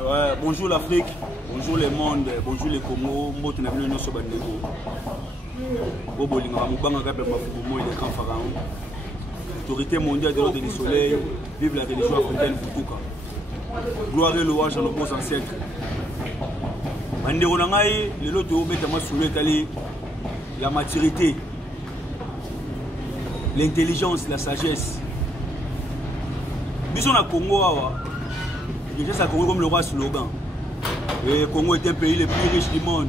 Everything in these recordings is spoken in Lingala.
Ouais, bonjour l'Afrique, bonjour le monde, bonjour les Congo, mbote na bino nyonso bandeko. Bobolinga mubanga kape mafumo et les grands pharaons. Autorité mondiale de l'ordre du soleil, vive la religion africaine Futuka. Gloire et louange à nos beaux ancêtres. Bandeko na ngai, lelo to beta masolo etali la maturité, l'intelligence, la sagesse. Biso na Congo awa. Ça Congo comme le roi slogan. Le Congo est un pays le plus riche du monde.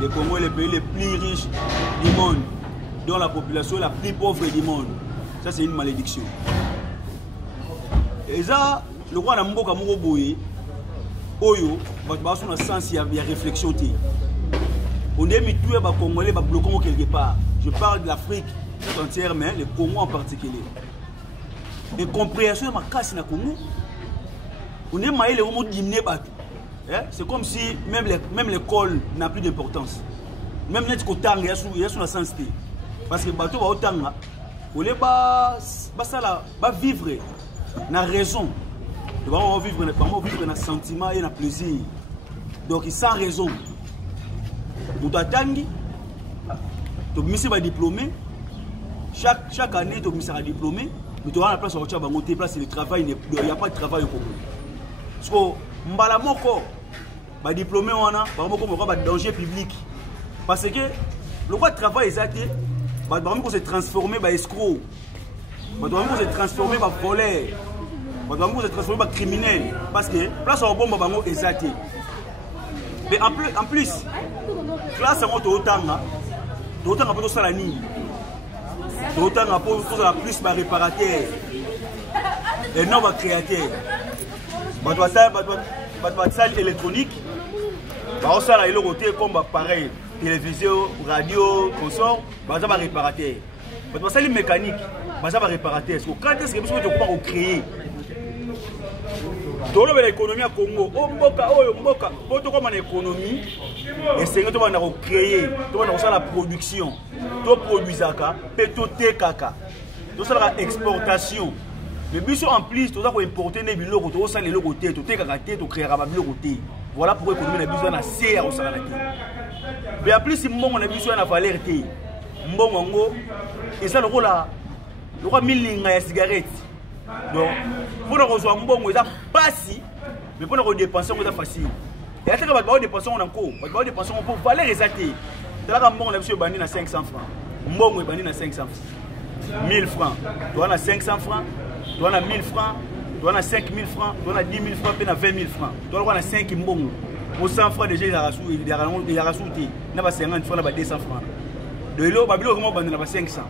Le Congo est le pays le plus riche du monde, dont la population est la plus pauvre du monde. Ça c'est une malédiction. Et ça, le roi n'a pas boye. Oyo, bah son sens il y a réflexion. On est mis tout les Congolais bloquons quelque part. Je parle de l'Afrique tout entière, mais le Congo en particulier. Et compréhension de ma casse na Congo. On est maillé les homos d'hymne. C'est comme si même l'école n'a plus d'importance. Même net qu'autant il y a sur la sensité. Parce que bateau va autant on est pas vivre na raison. On va vivre na sentiment et na plaisir. Donc sans raison. Nous t'attendons. Tu misses pas diplômé. Chaque année tu misses un diplômé. Mais tu as la place où tu as monté place le travail il n'y a pas de travail au Congo. Parce que mbala moko ba diplômé wana ba moko moko ba danger public parce que le quoi travail exacté ba moko se transformer ba escroc ba moko se transformer ba voleur ba moko se transformer ba criminel parce que place au bomba bango exacté mais en plus classe en otanga pour ça la ni otanga pour ça la plus ba réparateur et non ba créateur. Salle électronique, ça là il côté comme pareil, télévision, radio, consort, ça va réparateur. Salle mécanique, ça va réparateur. Quand est-ce que vous pouvez créer? Dans l'économie à Congo, mboka, comme en économie, et c'est que tu vas créer, tu vas faire la production, tu produis ça, pétoté caca, tu vas faire l'exportation. Mais bien en plus, tu dois importer des biloko, tu dois les logotés, tu dois créer un bilogoté. Voilà pourquoi l'économie a besoin de serre au Saranaké. Mais en plus, si on a besoin de valeur, et ça le roi millinga de cigarette. Donc, pour nous rejoindre, on a pas si, mais pour nous dépenser, on a facile. Et à ce moment-là, on dépense en cours, on dépense en pour valeur exacte. C'est là qu'on a besoin de 500 francs. On a besoin de 500 francs. 1000 francs. Tu as 500 francs. Tu as 1000 francs, tu as 5000 francs, tu as 10 000 francs, tu as 20 000 francs. Tu as 5 mbongo. Pour 100 francs, déjà, il y a rajouté. Il y a 50 francs, il y a 200 francs. De l'eau, il y a 500.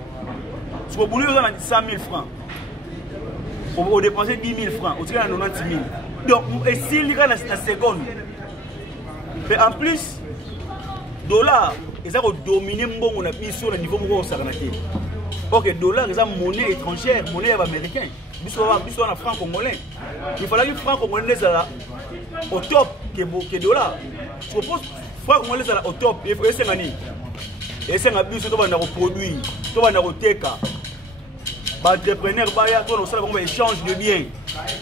Si vous voulez, on a 100 000 francs. On dépense 10 000 francs, on tire 90 000. Donc, et s'il y a la seconde, mais en plus, dollar, ils ont dominé mon sur le niveau où on s'est arrêté. Ok, dollar, ils ont monnaie étrangère, monnaie américaine. Bisous en franc congolais. Il fallait que le franc congolais soit au top que dollar. Je propose franc congolais soit au top. Il faut essayer de essayer de produire, de teka. Entrepreneur baya, on échange de biens.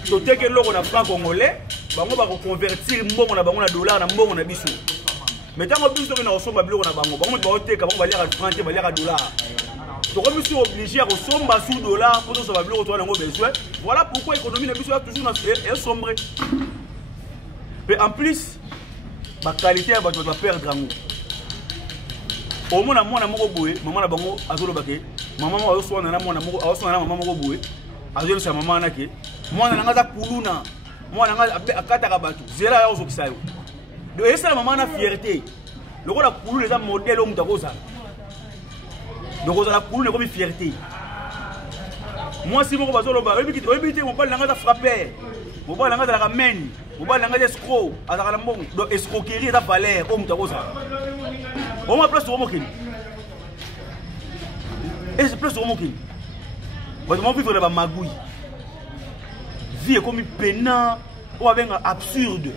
Tu sais que l'euro na franc congolais, on va convertir mbongo na dollar na mbongo na bisou. Mais tant que bisou na osomba biloko na bango, on va teka, on va lire à franc, on va lire à dollar. Donc, je suis obligé à ressembler sous dollar pour nous savoir besoin. Voilà pourquoi l'économie est toujours sombre. Mais en plus, la qualité va perdre. Au moins, maman a bango azolo bake. Maman a reçu un maman a boué. Azolo sa maman a ke. Moi on a kuluna. Moi on a katarabatu. Zela ya ozo kisayo. Donc essa maman a fierté. Le rôle la kuluna les modèle homme takoza. Donc on a la couleur comme fierté. Moi si mon bazolo ba, éviter mon pas l'anga frapper. Mon pas l'anga la ramène. Mon pas l'anga escroc, à la bon. Donc escroquerie est à valeur comme ta cosa. On m'a place sur mon kin. Et c'est place sur mon kin. Parce que mon vivre là magouille. Vie est comme peinant ou avec absurde,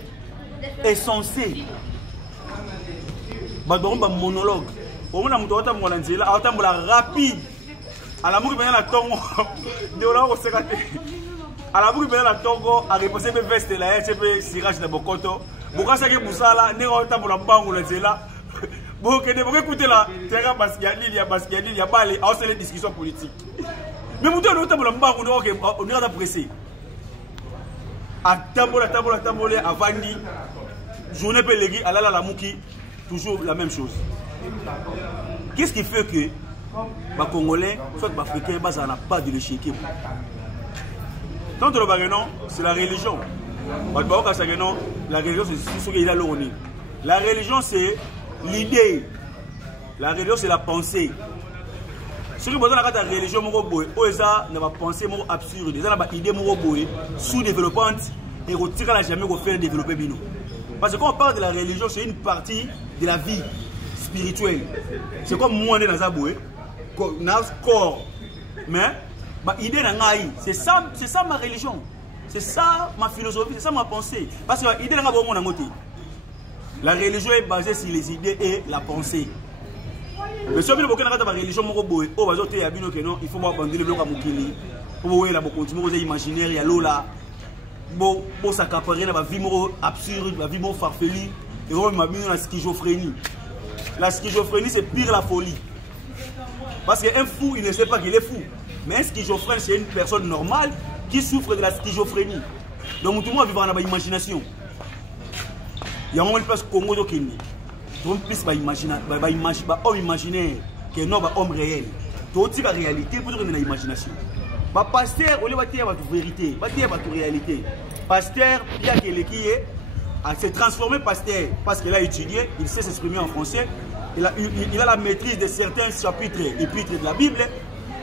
insensé. Bah donc un monologue. On a mutuota mwananzela atambola rapide ala muki banya na tongo de ola ko sekate À la boucle, la Togo a reposé mes vestes là, c'est cirage de Bokoto. Pourquoi c'est que Moussala n'est pas pour la banque ou la zéla? Bon, écoutez là, terrain Basquiali, il y a pas les discussions politiques. Mais vous devez pour la banque, on est pressé. À Tambola, à Vandi, journée Pellegui, à la Mouki, toujours la même chose. Qu'est-ce qui fait que les Congolais, soit les Africains, n'a pas de l'échiquier? Quand on le non, c'est la religion. La religion, c'est ce qu'il a l'orni. La religion, c'est l'idée. La religion, c'est la pensée. Ce qui est la religion, c'est une pensée absurde. C'est une idée sous-développante et on tire la jamais pour faire développer Bino. Parce que quand on parle de la religion, c'est une partie de la vie spirituelle. C'est comme moi, on est dans un boué, corps. Mais, c'est ça ma religion. C'est ça ma philosophie, c'est ça ma pensée. Parce que l'idée la religion est basée sur les idées et la pensée. Mais si on veut que la religion il faut abandonner le bloc à Moukili. Pour continuer à imaginer, il y a l'eau pour s'accaparer la vie absurde, la vie farfelue. Et on m'a mis dans la schizophrénie. La schizophrénie, c'est pire la folie. Parce qu'un fou, il ne sait pas qu'il est fou. Mais un schizophrène, c'est une personne normale qui souffre de la schizophrénie. Donc tout le monde vivra dans l'imagination. Il y a un moment où Congo de Kenya. Tout le monde plus homme imaginaire que non homme réel. Tout la réalité pour donner l'imagination. Pasteur, on va dire la vérité, on va dire la réalité. Pasteur, bien qu'il s'est transformé pasteur parce qu'il a étudié, il sait s'exprimer en français. Il a la maîtrise de certains chapitres et épîtres de la Bible.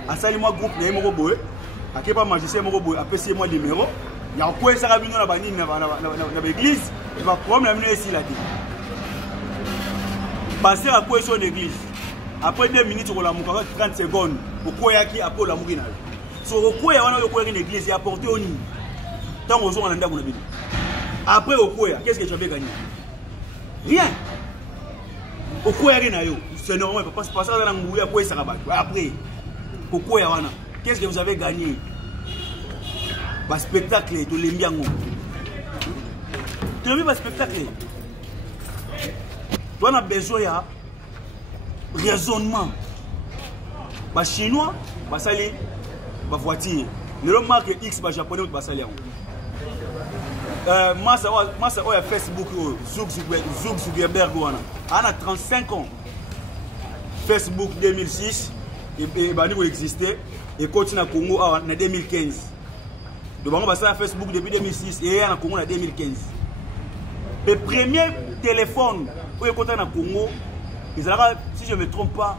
À ça, moi groupe de Moroboé, à quel pas magicien Moroboé, à PC moi numéro. Il y a un point ça rabino dans l'église, il va prendre la ici là. Passer à quoi sur l'église. Après 2 minutes, on a 30 secondes. Pourquoi il y a qui appelle la mourina? Sur le quoi il y a une église, il y a apporté au nid. Tant qu'on a un andam. Après au quoi, qu'est-ce que tu avais gagné? Rien. Au quoi il y a rien. C'est normal, parce que passer dans la mouille, après ça rabat. Après. Qu'est-ce que vous avez gagné? Le spectacle de l'Embiango. Tu as vu le spectacle? Tu as besoin de raisonnement. Les Chinois, les voitures. Les marques X, les Japonais, les Japonais. Moi, Facebook, Zuckerberg, on a 35 ans. Facebook 2006. Et il existait et continue à Congo en 2015. Donc on va faire Facebook depuis 2006 et en Congo en 2015. Le premier téléphone où il est content en Congo, si je ne me trompe pas,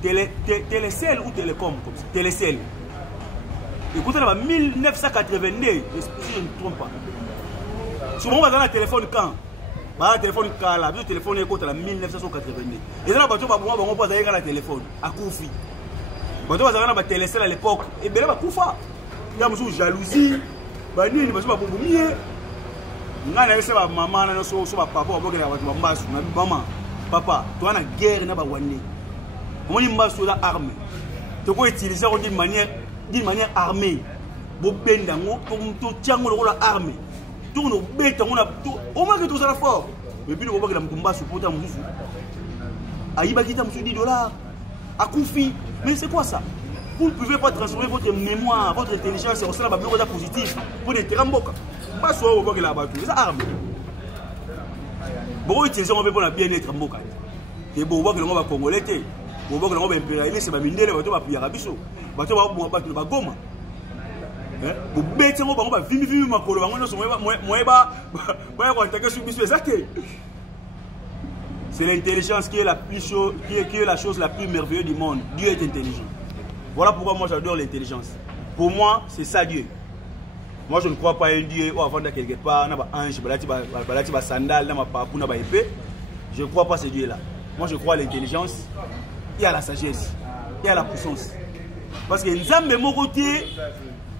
Télécell ou Télécom, Télécell. Il est content en 1982, si je ne me trompe pas. Si on va dans le téléphone quand le téléphone là, le téléphone est content en 1982. Et là, on va aller dans le téléphone à Koufi. Quand on va dans Télécell à l'époque, et bien là, il y a une jalousie, il y a une maman, papa, tu as une guerre, on a une arme. Tu peux utiliser d'une manière armée. Tu tiens l'arme. Tu au moins que tu sois fort. Mais puis, on va $10 à Koufi. Mais c'est quoi ça? Vous ne pouvez pas transformer votre mémoire, votre intelligence en cela positif pour des terrains boca. Pas soit au bord de la battue. C'est arme. Bon, utiliser on veut pour la bien-être en boca. Et bon, on va que l'on va congolais. On va que l'on va impérialiser, c'est ma mine, on va appuyer à Rabiso. On va battre le bagoma. Vous bêtez, on va vivre ma colo. C'est l'intelligence qui est la chose la plus merveilleuse du monde. Dieu est intelligent. Voilà pourquoi moi j'adore l'intelligence. Pour moi, c'est ça Dieu. Moi je ne crois pas à un Dieu ou avant de quelque part, un ange, un sandal, un épée. Je ne crois pas à ce Dieu-là. Moi je crois à l'intelligence et à la sagesse et à la puissance. Parce que Nzambe mon côté,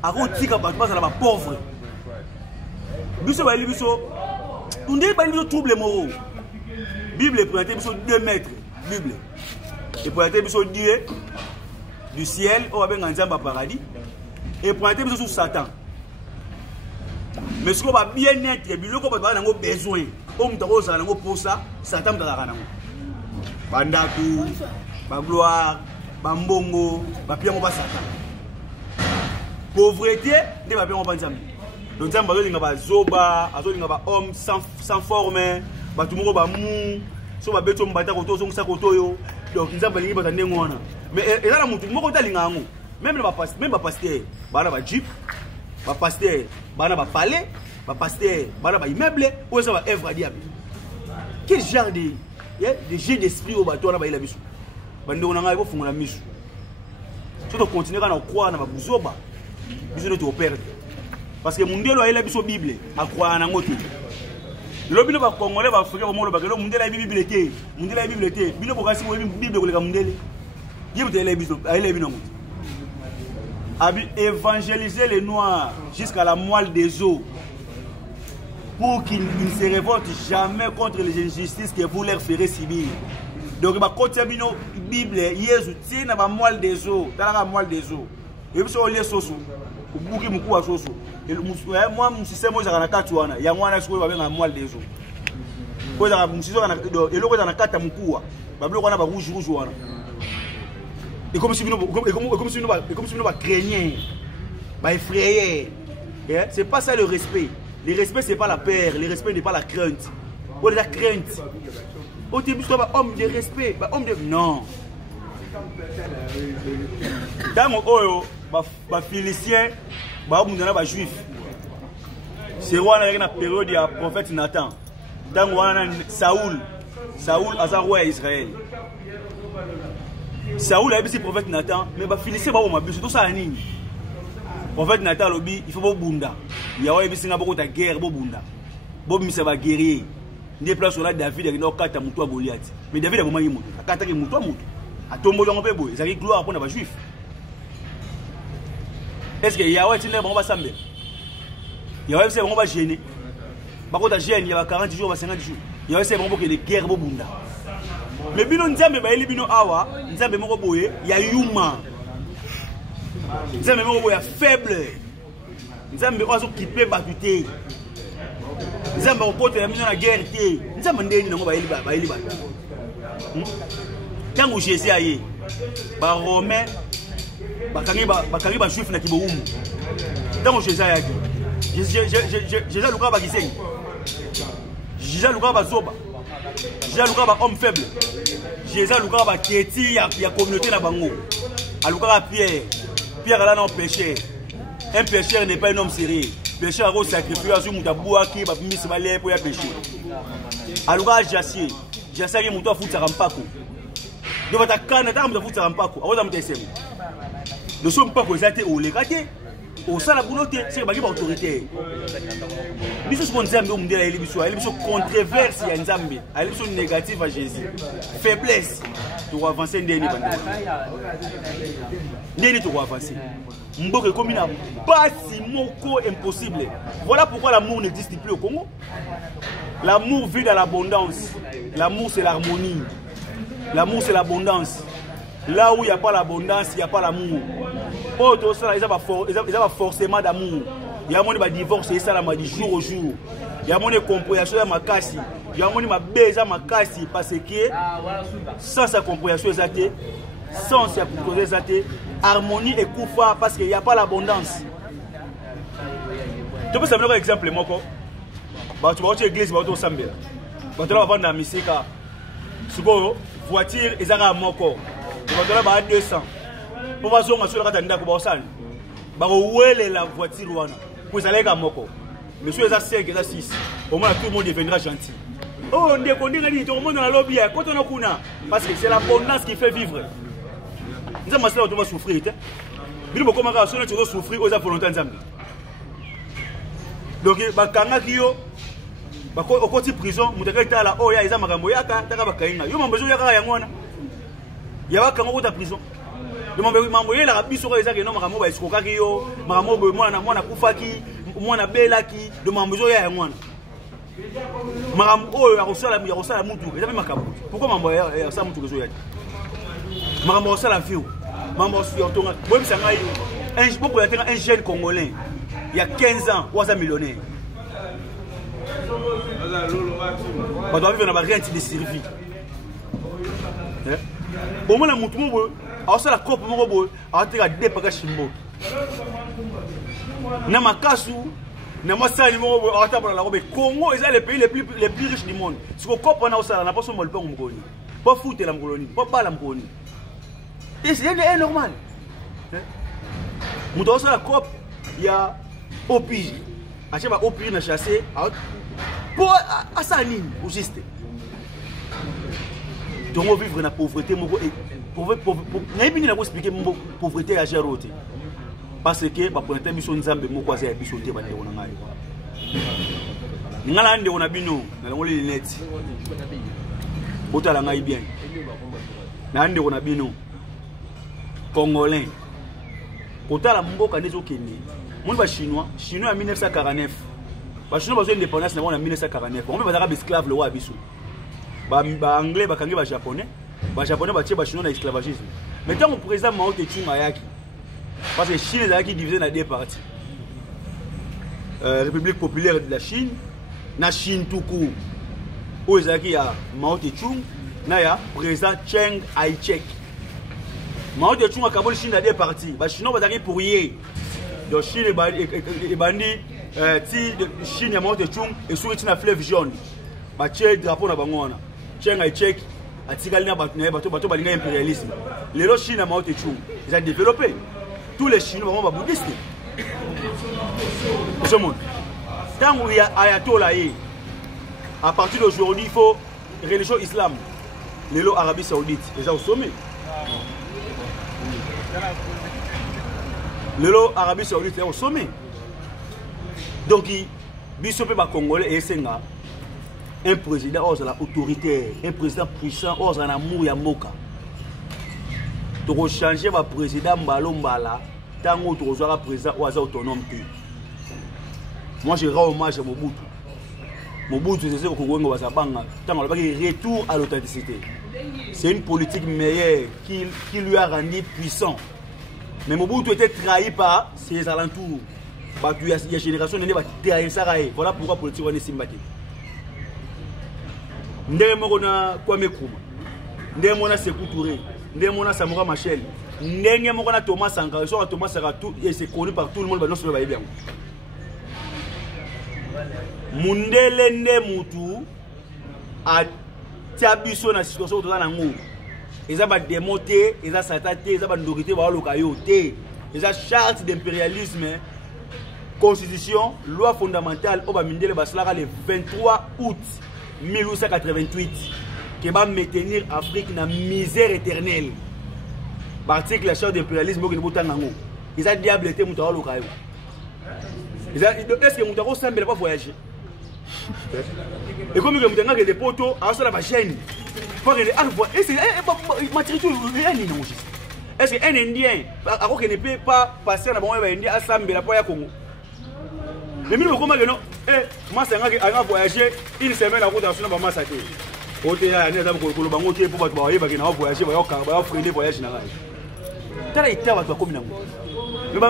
à côté de la pauvre. Biso ba libiso, on dit ba libiso trouble moraux. Bible est présenté biso 2 mètres. Bible. Et présenté biso Dieu du ciel, au Nzamba paradis. Et présenté biso sous Satan. Mais ce qu'on va bien être, biloko ba nango besoin. Om toko za nango pour ça, Satan mutaka nango. Bandaku, ba gloire, ba mbongo, ba piango ba Satan. Pauvreté, ne ba piango ba nzambe. Donc nzambe azolinga ba zoba, azolinga ba homme sans forme, ba tumoko ba mu, so ba beto mbata koto so ngisa koto yo. Donc nzambe lingi ba tandengo wana. Mais et là la mutu moko talinga ngo. Même ba pasteur, bana ba jeep, ba pasteur, bana ba palais, ba pasteur, bana ba immeuble, ou ça va œuvre à diable. Quel genre de jeu d'esprit au bateau là ba ila biso. Bande on nga ibo fungola miso. Surtout continuer à croire na ba buzoba. Biso ne te perdre. Parce que mundelo ila biso Bible, a croire na ngote. Lobi no ba congolais ba africain ba molo ba kelo mundela Bible était, mundela Bible était. Bino ko kasi Bible ko le ka mundele. Yebo te ila biso, ila bino ngote. Évangéliser les Noirs jusqu'à la moelle des os pour qu'ils ne se révoltent jamais contre les injustices que vous leur ferez subir. Donc, il va continuer la Bible, Jésus tient la moelle des os, dans la moelle des os. Et puis, on lit soso, on bouge beaucoup à soso. Et moi, mon système, moi, j'ai un catuana, il y a moi, je suis la moelle des os. Et l'autre, il y a un catamoukua, il y a un rouge. Et comme si nous ne craignions, effrayés. C'est pas ça le respect. Le respect, c'est pas la peur. Le respect n'est pas la crainte. Ou la crainte. Au début, c'est un homme de respect. Homme de... Non. Dans mon oyo, les Philistins, les Juifs. C'est la période du prophète Nathan. Dans Saoul a roi Israël. Saoul a dit prophète Nathan, mais les Philistins sont tout ça. Le prophète Nathan il faut bunda. Il y a beaucoup de guerre, bunda. Il faut guerrier. Il y a place là David qui a quatre moutons à Goliath. Mais David a beaucoup de moutons. Quatre moutons à moutons. À tomber dans le pays, ça gloire pour les Juifs. Est-ce que Yahweh est un bon sambe? Yahweh c'est un bon gêné. Par contre, il y a 40 jours, 50 jours. Yahweh c'est un bon de guerre, bunda. Mais bino nzambe ba eli bino awa nzambe moko boye ya yuma nzambe moko boye faible nzambe ozo kipe batute nzambe okotela bino na guerre te nzambe ndeni nango ba eli ba tangu Jésus aye ba romain bakangi ba juif na kiboumu tangu Jésus aye Jésus luka ba kisengi Jésus luka ba zoba Jésus luka ba homme faible Jésus luka ba tieti ya communauté na bango aluka Pierre là non péché un pécheur n'est pas un homme sérieux pécheur a sacrifié azu mutabua ki ba misi balé pour ya péché aluka Jassier ki muto afuta rampako do batakana ta muto afuta rampako awoza mutesemo no so mpako ezate olekate au sein de la boulotte, c'est une autorité. Nous sommes en controverse, il y a une négative à Jésus. Faiblesse, tu vas avancer. Tu vas avancer. Mboke comme une pas si moko impossible. Voilà pourquoi l'amour n'existe plus au Congo. L'amour vit dans l'abondance. L'amour c'est l'harmonie. L'amour c'est l'abondance. Là où il n'y a pas l'abondance, il n'y a pas l'amour. Oh, tout ça, ils ont forcément d'amour. Il y a mon divorce, et ça, du jour au jour. Il y a mon compréhension, il y a mon baiser, parce que sans sa compréhension, sans sa compréhension, harmonie et koufa, parce qu'il n'y a pas l'abondance. Tu peux savoir un exemple, moi, tu vas à l'église, tu vas au Sambé. Tu vas vendre la musique. Voiture, ils ont un moko. Tu vas à 200. Pour voir si on a sur la carte d'Andako, la voiture. Vous allez à moko. Monsieur, ils ont 5, ils ont 6. Au moins, tout le monde deviendra gentil. Oh, on dit tout le monde dans le lobby. Parce que c'est l'abondance qui fait vivre. Nous avons souffrir. Nous avons souffrir aux volontaires. Donc, au côté prison, nous avons la oya, ils ont magamboyaka, takabakaina. Yo mambezo yaka yangwana. Yawa kango ta prison. Le mamboye la biso eza ke no magambo ba esikoka ki yo, magambo mwana kufaki, mwana belaki, de mambezo ya yangwana. Magambo oyo ya kosala mutu, eza makambo. Pourquoi mambo ya sa mutu kezo yaki? Magambo osala vie. Mambo tonga. Moi bisanga un jeune congolais, il y a 15 ans, ou un millionnaire. bato bavive na barente de survie omona mutu moko aosala cope moko boye aoteka depaka shimbo na makasu na masani moko boye aotambola na kobe Congo eza les pays les plus riches du monde siko cope wana osala na poso molipango mokoni po futela mokoloni po bala mokoloni c'est normal mutu aosala cope ya OPI ache ba OPI na chassé po asala nini au juste donc on vivre na pauvreté moko nayebi nini na koexplike pauvreté ya gero te parce que baponete biso nzambe moko aza ya biso te bandeko na ngai ngala ndeko na bino na longoli lineti botala ngai bien na ndeko na bino congolais kotala mboka nezokende monde ba chinois ya 1949 ba chinois bazo indépendance na 1949 on bazaka ba esclave le wa biso ba anglais bakangi ba japonais batie ba chinois na esclavagisme mais tant que président Mao Tse-tung ayaki parce que Chine est divisée dans deux parties République populaire de la Chine na Chine tout court où il y a Mao Tse-tung na ya président Chiang Kai-shek Mao Tse-tung a kaboli Chine dans deux parties ba chinois bazaki pour yé donc Chine et bandi ti Chine ya Mao Tse-tung et sur le fleuve jaune ba tie drapeau na bango wana Chiang Kai-shek atikali na bato balinga impérialisme lelo Chine ya Mao Tse-tung ils ont développé tous les Chinois vont bouddhistes ce monde tant où il y a ayatollah à partir d'aujourd'hui il faut religion islam lelo Arabie Saoudite déjà au sommet lelo Arabie Saoudite est au sommet donc biso pe ba congolais et senga un président osala autoritaire un président puissant osala amour ya mboka to changer ba président mbala tango to zwa président oaza autonome te moi je rends hommage à Mobutu c'est ce que Kongo va banga tango ba retour à l'authenticité c'est une politique meilleure qui lui a rendu puissant mais Mobutu était trahi par ses alentours ba tu ya génération nene ba trahir ça voilà pourquoi politique on est sympathique ndenge moko na Kwame Nkrumah ndenge mona Sékou Touré ndenge mona Samora Machel ndenge moko na Thomas Sankara so Thomas Sankara tout et c'est connu par tout le monde ba non se ba bien mundele nde mutu a tiabiso na situation to na ngo eza ba démoté eza sataté eza ba ndorité ba loka yo te eza charte d'impérialisme constitution loi fondamentale oba mindele baslaka le 23 août 1888 qui va maintenir l'Afrique dans la misère éternelle. L'article la charte d'impérialisme qui est en ils ont diable été moutard au Caillou. Est-ce que moutard semble pas voyager? Et comme il y a des poteaux, à la chaîne. Est-ce qu'un Indien, alors qu'il ne peut pas passer à la banque indienne à Sambe la Poya Congo? Mais nous, comment que non? Moi, c'est un voyager une semaine à route dans le massacre. Au théâtre, il y a des gens qui ont pour voyager, qui ont voyagé, qui ont fait des voyages. T'as été à toi comme nous. Mais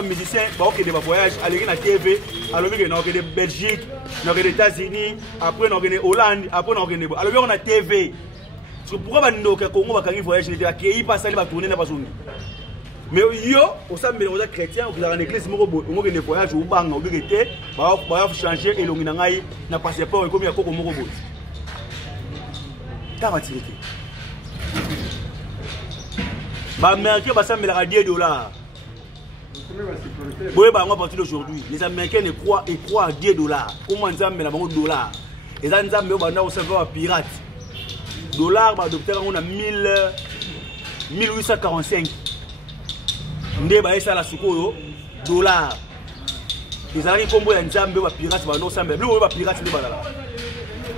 les musiciens qui ont voyagé, aller à la TV, alors qu'ils ont des Belgique, des États-Unis, après ils ont des Hollande, après ils ont des. Alors on a TV. Pourquoi nous, Congo, quand ils voyagent, ils ont accueilli, pas ça, ils vont tourner dans la zone. Mais yo, au sein de les chrétiens, vous avez une église, vous avez des voyages, vous avez des voyages, vous avez changé et vous avez un passeport comme il y a beaucoup de robots. T'as maturité. Les Américains vont s'amener à $10. Oui, à partir d'aujourd'hui, les Américains croient à $10. Comment ils ont mis $? Les Américains ont pirate. $, on a 1845. Ndé ba esa la sukoyo $. Ils allaient combo ya nzambe ba pirate ba no sambe. Bleu ba pirate ne balala.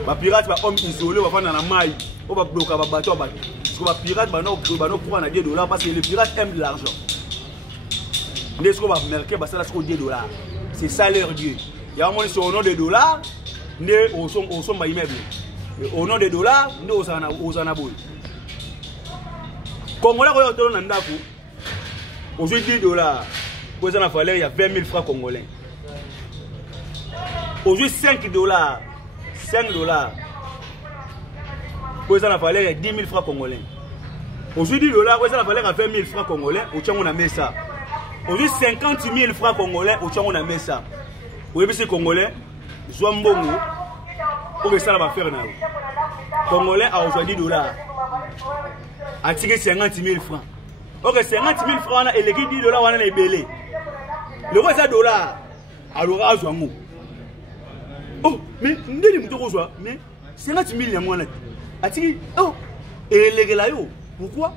Ba pirate ba homme isolé ba fana na mai. O ba bloquer ba bateau ba. Parce que ba pirate ba no croire na $10 parce que les pirates aiment de l'argent. Ndé ce qu'on va américain ba ça la suko $10. C'est ça leur dieu. Il y a un moment sur au nom des dollars, ndé au son ba immeuble. Au nom des dollars, ndé osana boy. Congolais ko yo tolo na ndako. Aujourd'hui $10, pour ça il y a 20 000 francs congolais. Aujourd'hui $5, 5 $. Vous avez la valeur de 10 000 francs congolais. Aujourd'hui, $, vous avez la valeur de 20 000 francs congolais. Vous avez ça. Aujourd'hui, 50 000 francs congolais. Vous avez ça. Vous avez ces congolais. Ils ont un bon mot. Pour que ça va faire. Congolais a aujourd'hui $. A tiré 50 000 francs. Ok, 50 000 francs, et les $, on a les belés. Le roi, c'est $. Alors, à Zouamou. Oh, mais, mais 50 000 il y a moins. Oh, et les gars, pourquoi?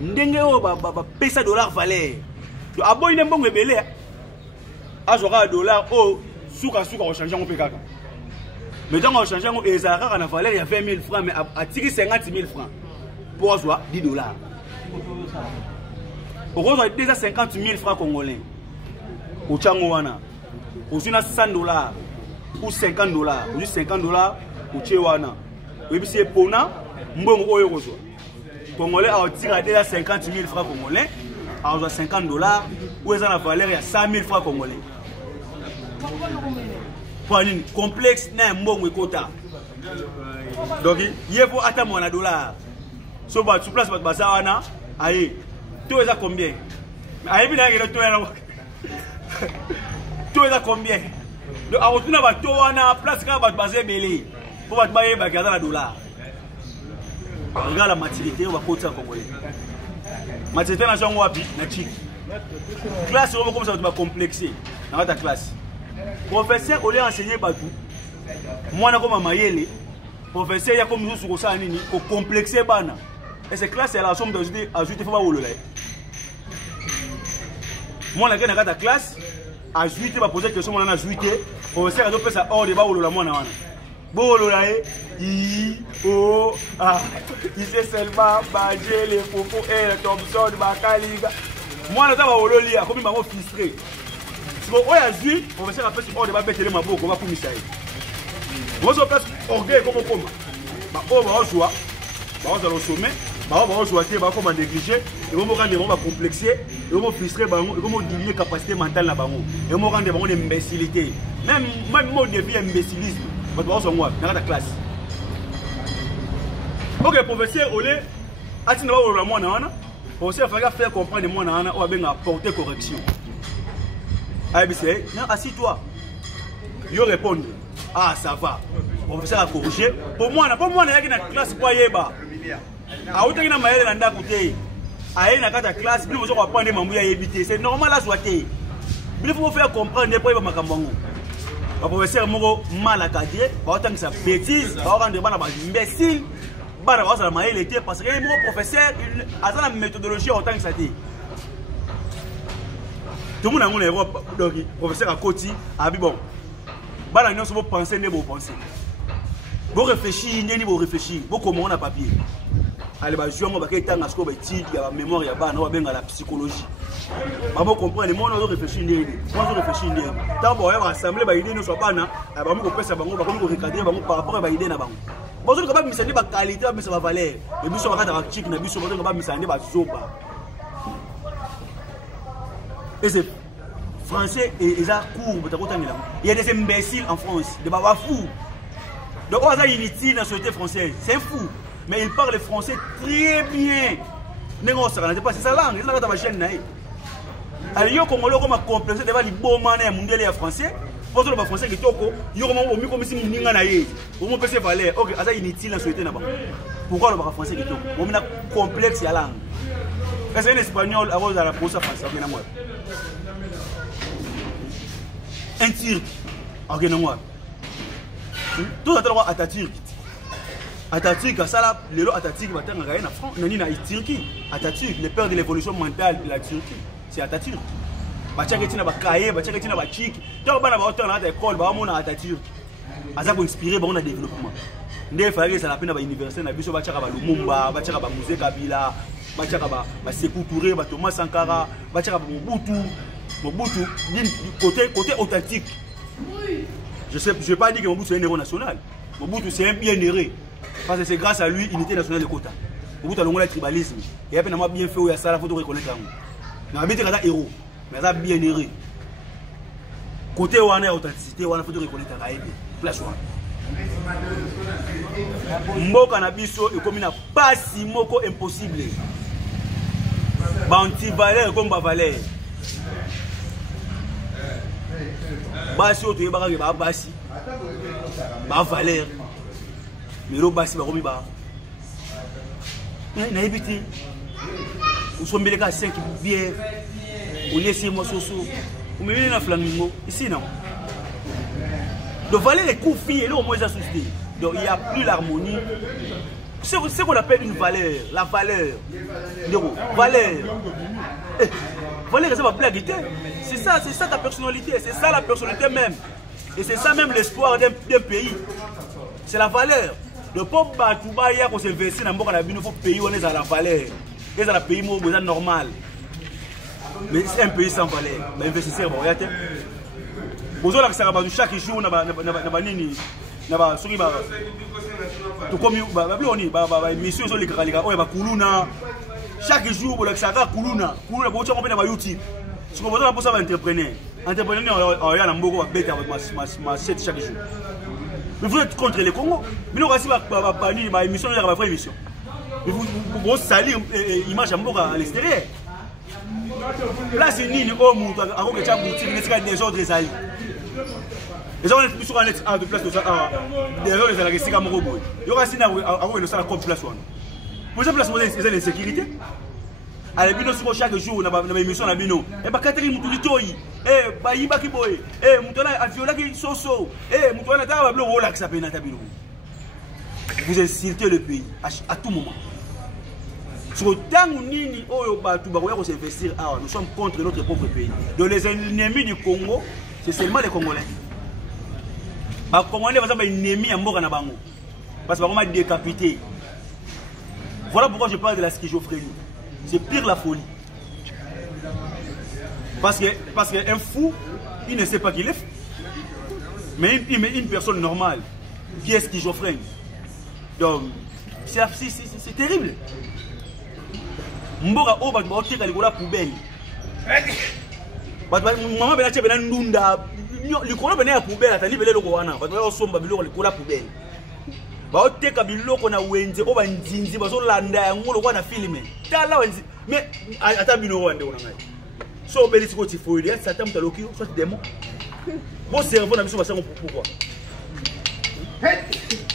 Ndenge ba pesa $. Valeur. A bon il est bon belé. A $. Oh, souka on change on peut kaka. Mais donc on change on et ça a valeur il y a 20 000 francs mais a tiré 50 000 francs. Pour avoir $10. Pour avoir déjà 50 000 francs congolais. Au Tchangouana. Au Zuna $100 ou 50 $. Au 50 $, au Tchéwana. Et puis c'est Pona, Mbongo Oyozo. Congolais a tiré déjà 50 000 francs congolais. A 50 $. Où est la valeur il y a 100 000 francs congolais. Pour une complexe, n'a Mbongo Kota. Donc il faut attendre $. So ba tu place ba wana aye to eza combien aye bina ngelo to yana to eza combien donc a retourner ba to wana place ka ba basé belé pour ba baye ba gaza na $. Regarde la maturité on va côté congolais maturité na jango wapi na chiki classe on va comme ça tu vas complexer dans ta classe professeur au lieu enseigner ba tout moi na comme mayele professeur ya comme nous sur ça nini ko complexer bana. Et cette classe est la somme d'ajouter il faut pas wolola. Moi na ta classe ajouter va poser question on a ajouter professeur a fait ça hors de ba wolola moi na wana. Bo wolola i o a il sait seulement banger les popo et le Thompson Bakaliga. Moi na ta ba wololi a comme ba frustré. Si on a ajouter professeur a fait hors de ba betele maboko va pour misaï. Moi je place orgueil comme ba o ba joie. Ba on au sommet. Bah on va jouer bah comme négligé et on va rendre complexé et on va frustrer bah on va diminuer capacité mentale là bas et on va rendre bah on imbécilité même mot devient imbécilisme parce que on s'en va dans la classe. Ok professeur olé atina ba wolo moi na professeur faut faire comprendre moi na on va bien apporter correction. ABC non assis-toi. Yo répondre ah ça va professeur a corrigé pour moi na yaki na classe quoi yeba. Autaki na mayele na ndako te. Aye na kata classe, bi ozo ko prendre mambu ya yebité. C'est normal à soiter. Il faut faire comprendre pour makambango. Le professeur moko mal à cadrer, ba autant que ça bêtise, ba rendre bana ba imbécile. Bana ba ça mayele te parce que le professeur a la méthodologie autant que ça te. Tout le monde a Europe donc professeur à côté, a bi bon. Bana non so penser ne bo penser. Vous réfléchissez, vous réfléchissez, vous comment on a papier. Allez, bah, je vais vous dire que la mémoire, il y a la psychologie. Vous comprenez, moi, on réfléchit. Moi, je réfléchis. Tant que vous avez assemblé, vous avez soit pas, vous avez recadré par rapport à l'idée. Vous avez capable de me la qualité, mais ça va valer. Et puis, vous avez capable de me et c'est français et ça court. Il y a des imbéciles en France, des babas fous. Donc, on a inutile dans la société française. C'est fou. Mais il parle français très bien. C'est sa langue. C'est la chaîne. Alors, il y a un complexe devant les beaux manèges mondiaux français. Pour que les Français qui toko, il y a un comme si nous n'avons pas de ces valeurs. Ok, ça inutile dans la société. Pourquoi les Français qui toko? On a un complexe à la langue. Parce que l'espagnol a la prosa française. Un Turc. Ok, non. Tout à l'heure, Atatürk. Atatürk, ça là, le lot Atatürk va être en France, non, il y a Turquie. Atatürk, le père de l'évolution mentale de la Turquie, c'est Atatürk. Bachakatina va cahier, Bachakatina va chic. Tant qu'on a autant dans l'école, on a Atatürk. Ça pour inspirer, on a développement. Ndé fallait ça la peine à l'université, na biso Bachaka ba Lumumba, Bachaka ba Musée Kabila, Bachaka ba Sékou Touré, ba Thomas Sankara, Bachaka ba Mobutu, côté authentique. Je ne vais pas dire que Mobutu est un héros national. Mobutu c'est un bien-aimé. Parce que c'est grâce à lui l'unité nationale de Kota. Mobutu a le tribalisme. Et après, il a bien fait où il y a ça, il faut reconnaître. Il a un héros, mais il a bien-aimé. Côté où on a authenticité, il faut reconnaître. Place mboka na biso ekomi na pasi moko impossible ba anti-valeur comme ba valeur basi oyo toyebaka ke ba basi ba valeur mais lo basi bakomi ba nayebi te osombeleka 5 bière olesi mososo omemeli na flamingo ici non donc valeur ekufi ele au moins eza souci. Donc il n'y a plus l'harmonie. C'est ce qu'on appelle une valeur. La valeur. Valeur. Valeur, c'est ma blague. C'est ça ta personnalité. C'est ça la personnalité même. Et c'est ça même l'espoir d'un pays. C'est la valeur. Le peuple Batouba, il y a qu'on s'investit dans le pays, on est à la valeur. Et dans le pays normal. Mais c'est un pays sans valeur. Mais investisseur, bon, regardez. Vous avez chaque jour, chaque jour, vous avez kuluna YouTube. Si vous avez un entrepreneur, chaque jour. Mais vous êtes contre les Congo. Mais nous avons émission, vous salir l'image à l'extérieur. Là, c'est ni au monde, des autres alliés. Les gens sont en place de ça. Des gens sont restés comme robot. Il y aura aussi un comme place. Pour cette place, c'est l'insécurité. À la bino, chaque jour, on a une émission à la bino. Et bah, Catherine Moutouitoy, et bah, Yibaki Boy, et Moutona Aviolaki Soso, et Moutona Tablo Rola qui s'appelle Natabino. Vous insultez le pays à tout moment. Sur le temps où nous s'investir, nous sommes contre notre propre pays. Donc les ennemis du Congo, c'est seulement les Congolais. Les Congolais, par exemple, les ennemis en Mora Nabango. Parce qu'on m'a décapité. Voilà pourquoi je parle de la schizophrénie. C'est pire la folie. Parce qu'un fou, il ne sait pas qu'il est fou. Mais une personne normale qui est schizophrène. Donc, c'est terrible. Mboka o batu baoteka likola poubelle. Maman bena che bena ndunda. Likola bena ya poubelle atandi bele loko wana. Batu baosomba biloko likola poubelle. Baoteka biloko na wenze o bandinzi bazo landa yango loko na filme. Tala wenze. Mais ata bino wande ona ngai. So beli siko tifoide, ya satan mutaloki, soit démon. Bon cerveau na biso basango pourquoi?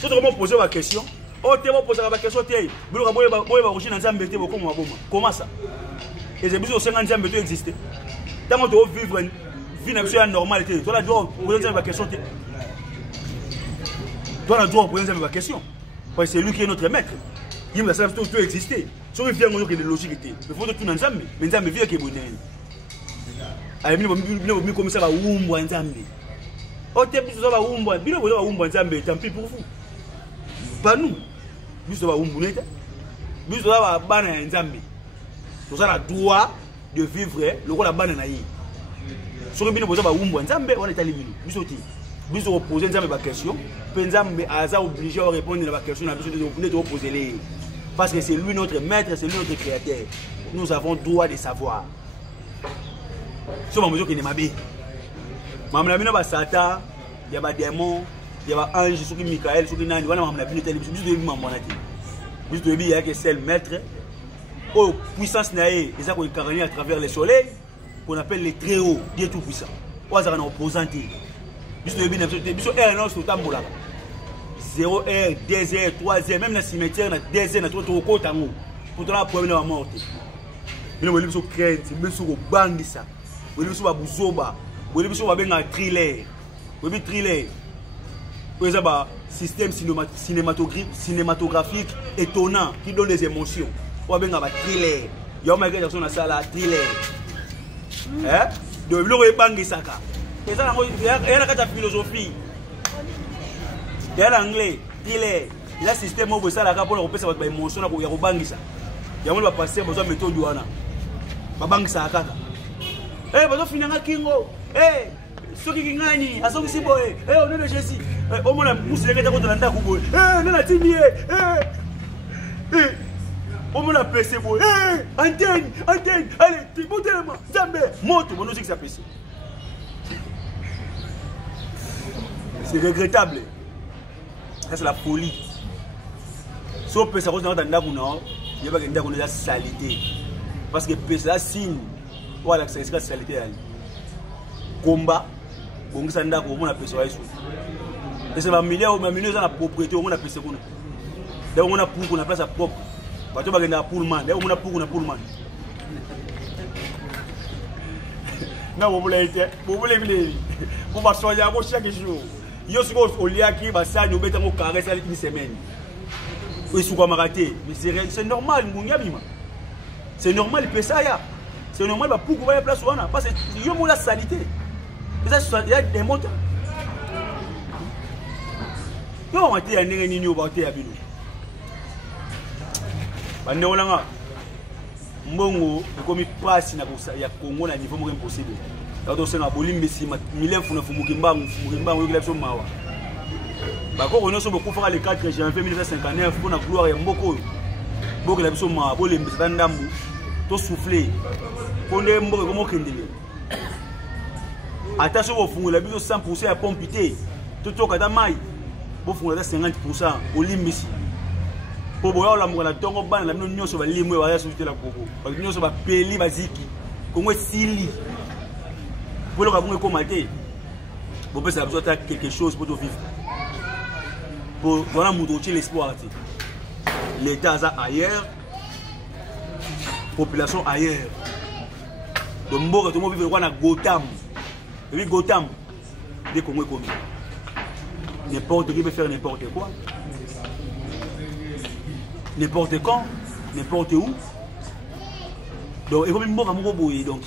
So to comment poser la question? Oh, tu vas poser la question, comment ça? Et c'est bien 50 ans que exister. Tant que tu veux vivre une vie normale, tu dois poser la question. Tu dois poser la question. Parce que c'est lui qui est notre maître. Il va savoir que tu dois exister. Si tu viens de la logique, il faut que tu nous ensemble. Mais tu viens que bonne. Alors, il comme ça va oumbo ensemble. Oh, tu vas oumbo, bien oumbo ensemble, tant pis pour vous. Pas nous. Nous sommes nous sommes bana nzambe. Nous avons le droit de vivre le rôle de bana naï. Si nous sommes nzambe, on est éliminé. Nous sommes poser nzambe la question. Nzambe a obligé à répondre à la question. Nous avons poser les. Parce que c'est lui notre maître, c'est lui notre créateur. Nous avons le droit de savoir. Si nous sommes qui n'est pas bien. Maman a Satan, il y a des démons. Il y a un ange, il y a Michael, il y a un ange, il y a un maître. Oh, puissance, ils ont incarné à travers le soleil, qu'on appelle les très hauts, Dieu tout puissant. On a un opposant. Il y a un ange, 0 heure, 2 heures, 3 heures, même dans le cimetière, 2 heures, dans le côté, pour la problème de la mort. Il y a des craintes, il y a des bandits, il y a des bouzoba, il y a des thrillers. Par exemple, système cinématographique étonnant qui donne des émotions. On va avoir thriller. Il y a un thriller. Donc, il y a la philosophie. Il y a l'anglais, thriller. Il y a un système où ça la pour repérer votre émotion. Il y a un bangisa. Il y a un passer besoin de méthode douana. Bangisa kaka. Eh, besoin finir kingo. Eh. Ceux qui gagnent, à ceux qui s'y boivent, on est de Jésus. Au moins, vous savez que vous avez un coup. On a timé. Au moins, la PC, antenne, allez, tu peux tellement. Zambé, moto, mon musique, ça PC. C'est regrettable. Ça c'est la folie. Si on peut savoir dans il y a pas de salité. Parce que c'est signe. Voilà, c'est la salité. Combat, on a un et c'est un milliard ou un million de propriété, on a fait secondes. D'ailleurs, on a pour qu'on a place à propre. Parce que on a pour le man. D'ailleurs, on a pour le man. Non, vous voulez venir. Vous va soigner chaque jour. Yo suis au liaki, ça nous met en caresse une semaine. Oui, sous quoi raté. Mais c'est normal, c'est normal, il peut ça. C'est normal, pourquoi on va place on a parce que il y a la salité. Il y a des montants. Non, on a été à Néréni au Baté à Bilou. Bandeolanga. Mbongo, comme il passe, il y a Congo à niveau impossible. Quand on s'est en bolim, mais si Milen Fumukimba, Fumukimba, on est Mawa. Par contre, on a beaucoup fait les 4 janvier 1959 pour la gloire et Mboko. Beaucoup de personnes m'ont appelé Mbandambu, tout soufflé. On est Mboko comme Kendele. Attention au fond, la bise 100% à pompiter. Tout au cas d'amaï. Bon, on a 50% au limisi. Pour voir la moula tongo ban la mignon sur la limo et la société la coco. Parce que nous sommes peli basiki. Comme sili. Pour le rabon commenter. Bon, ben ça a besoin de quelque chose pour te vivre. Pour voilà montrer l'espoir. L'État ailleurs. Population ailleurs. Donc, bon, tout le monde vit à Gotham. Et puis Gotham, des Congolais commis. N'importe qui peut faire n'importe quoi. N'importe quand, n'importe où. Donc, il faut même mourir à mon boy. Donc,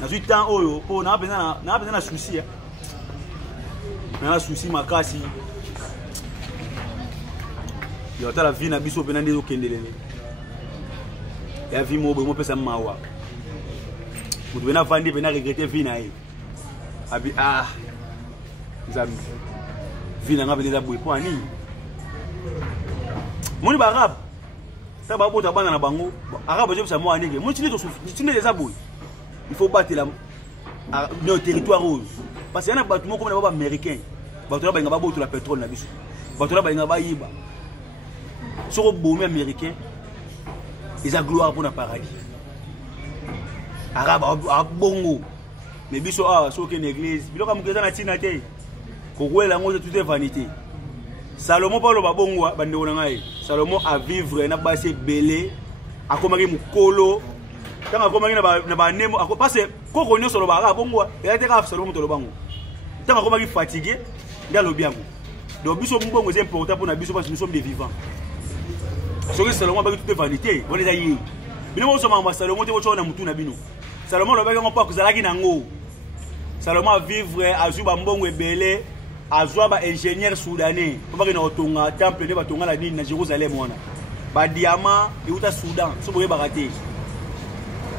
dans ce temps, on a besoin d'un souci. On a un souci, ma casse. Il y a la vie, na biso benande au Kendele. Il y a vie, mon père, ça m'a wa. Vous devez vendre, venir regretter vie, naïe. Ah, les amis. Vie, n'a pas besoin de boire. Mon arabe. Ça va boire dans la bango. Arabe, je sais moi, mon tu n'es des abouilles. Il faut battre nos territoires. Parce qu'il y a un bâtiment comme les américains. Bâtiment qui n'a pas de pétrole. Bâtiment qui n'a pas de yiba. Sur le bourg américain, ils ont gloire pour le paradis. Arabe, bongo. Mais biso sur une église, il y a un peu de tinate. Kouroué la mode tout est vanité. Salomon pas le babongo, Salomon a vivre na base belé, a commencé mon colo. Quand a commencé na ba nemo, parce que koko nyo solo ba babongo, il a été grave Salomon to le bango. Quand a commencé fatigué, il a le bien. Donc biso mbongo c'est important pour na biso parce que nous sommes des vivants. Sur Salomon ba tout est vanité, on les a yé. Bino mo soma Salomon te wocho na mutu na bino. Salomon le ba ngo pas kuzalaki nango. Salomon a vivre a zuba mbongo belé. Azwa ingénieur soudanais pour pas que nous tonga temple de batonga la ville na Jérusalem wana ba diamant et uta Soudan so boye baraté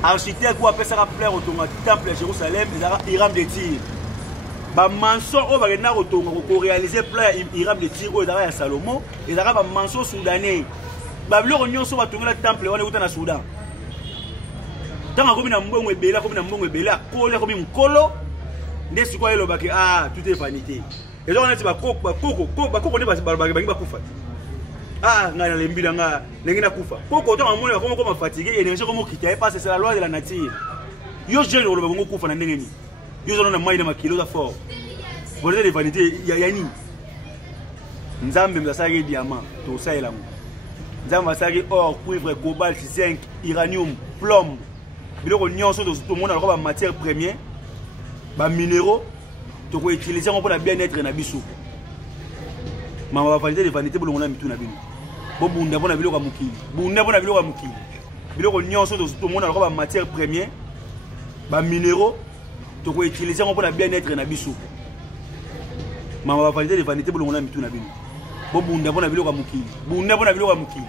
architecte ko apesa ka plaire tonga temple de Jérusalem Hiram de Tyr ba manso o ba na tonga ko réaliser plaire Hiram de Tyr o dara ya Salomon et dara ba manso soudanais ba biloko nyonso batonga la temple wana uta na Soudan tanga ko bina mbongo ebela ko bina mbongo ebela ko le ko bi mkolo ndesi ko yelo baki tout est vanité. Et donc on a dit koko ne ba kufa. Ah ngana lembila nga ngina kufa. Koko to amona comme fatigué énergie comme quitter parce que c'est la loi de la nature. Yo jeune lo ba kufa na ndengeni. Yo zo na mai na makilo da fort. Volé les vanités yani. Nzambe mzasaki diamant to ça ela. Nzambe mzasaki or, cuivre, cobalt, zinc, uranium, plomb. Biloko nyonso to mona ko ba matière première. Ba minéraux. Tu peux utiliser pour le bien-être na biso. Ma va valider les vanités pour le monde mitu na bino. Bo bunda bona biloko mukili. Bunda bona biloko mukili. Biloko nyonso to tout le monde a matière première. Ba minéraux. Tu peux utiliser pour le bien-être na biso. Ma va valider les vanités pour le monde mitu na bino. Bo bunda bona biloko mukili. Bunda bona biloko mukili.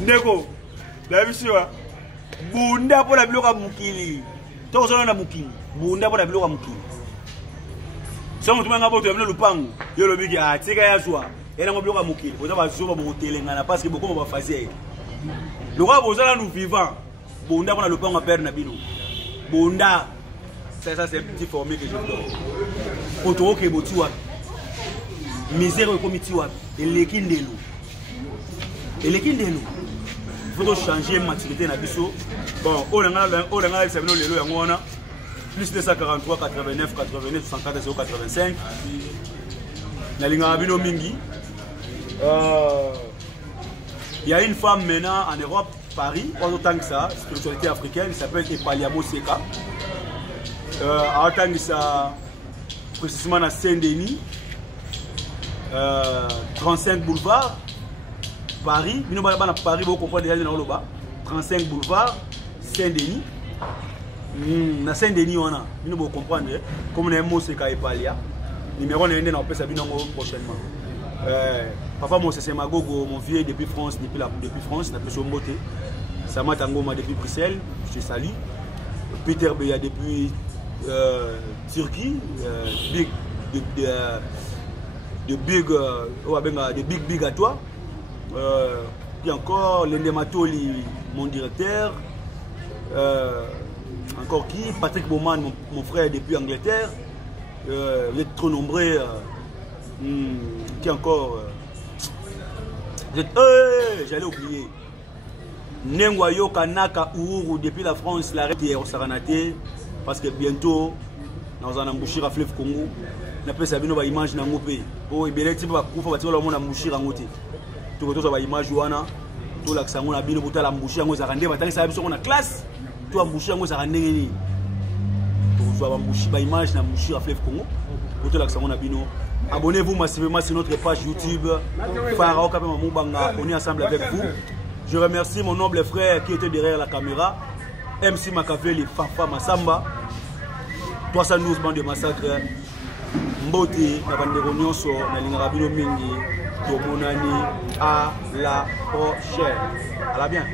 Ndeko. La biso. Bunda bona biloko mukili. To zo na mukili. Bunda bona biloko mukili. Si on a un lupango, il y a le big à Tika Yazwa, et on a un bloc à Mouki. On a un zoom à Moutelé, parce que beaucoup vont faire. Le roi Bozala nous vivants. Bunda, on a le pan à perdre Nabino. Bunda, ça c'est un petit formé que je donne. Autour qui est Botua. misère au comité et l'équindelo. Et l'équindelo. Il faut changer maturité na biso. Bon, on a ça plus 243 89 89 64 085. Na linga bino mingi. Il y a une femme maintenant en Europe, Paris, autant que ça, spiritualité africaine, qui s'appelle Epaliamo Seka. Autant que ça, précisément à Saint-Denis, 35 boulevard, Paris. Nous sommes à Paris, vous comprenez déjà dans le bas. 35 boulevard, Saint-Denis. À Saint-Denis, on a, nous devons comprendre, comme on a un mot Seka Epalia, numéro 1 on peut s'habiller prochainement. Papa, moi, c'est Magogo, mon vieux depuis France, depuis France, depuis Sombote. Sama Tangoma depuis Bruxelles, je te salue. Peter Beya depuis Turquie, big à toi. Puis encore, Lendematoli, mon directeur. Encore qui? Patrick Bowman, mon frère depuis Angleterre. Vous êtes trop nombreux. Qui encore j'allais oublier Nengwayo Kanaka Ouru depuis la France, l'arrêt est au Saranate parce que bientôt nous allons emboucher à fleuve Congo. Nous appelons ça une image dans mon pays. Oh, et bien, tu vas couper parce que le monde a embouché en côté. Tout le monde a image Joana, tout l'accent on a bien pour l'emboucher en Zarandé. Maintenant, ça a une classe. Tout embouché en Zarandé. Tout va emboucher par image dans emboucher à fleuve Congo. Tout l'accent on a bien. Abonnez-vous massivement sur notre page YouTube. Pharaon Kapema Moubanga, on est ensemble avec vous. Je remercie mon noble frère qui était derrière la caméra. MC Makaveli Fafa Massamba. 312 bandes de massacre. Mbote, Nabandero Nyonso, Nalingarabino Mingi, Tomonani. À la prochaine. À la bien.